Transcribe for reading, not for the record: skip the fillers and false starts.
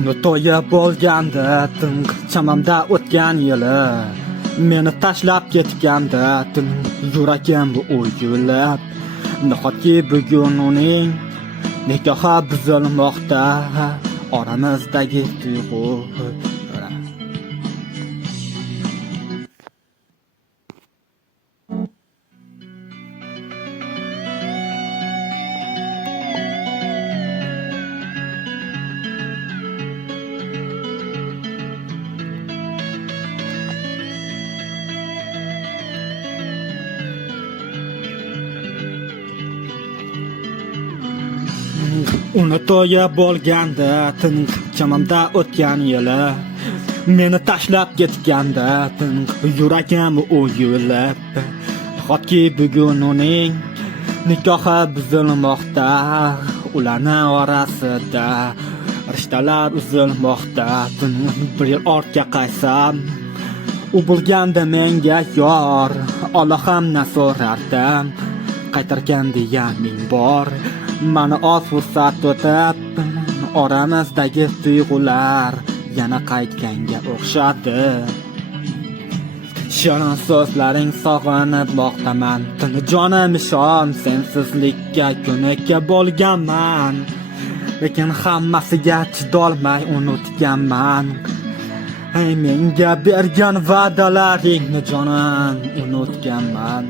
Uni to'yi bo'lganda chamamda o'tgan yili meni tashlab ketganda yuragim o'yilib, nahotki bugun uning nikohi buzilmoqda, oramizdagi tuyg'u Uni to'yi bo'lganda chamamda o'tgan yili meni tashlab ketganda yuragim o'yilib, nahotki bugun uning nikohi buzilmoqda, ularning orasida rishtalar uzilmoqda. Bir yil ortga qaysam, u bo'lganda menga yor, Allohimdan so'rardim, qaytargan deya ming bor. Mana oz fursat o'tib, oramizdagi tuyg'ular yana qaytganga o'xshadi. Shirin so'zlaring sog'inib boqtaman, jonim ishon, sensizlikka ko'nikka bo'lganman, lekin hammasiga chidolmay unutganman. Menga bergan va'dalaringni jonim unutganman.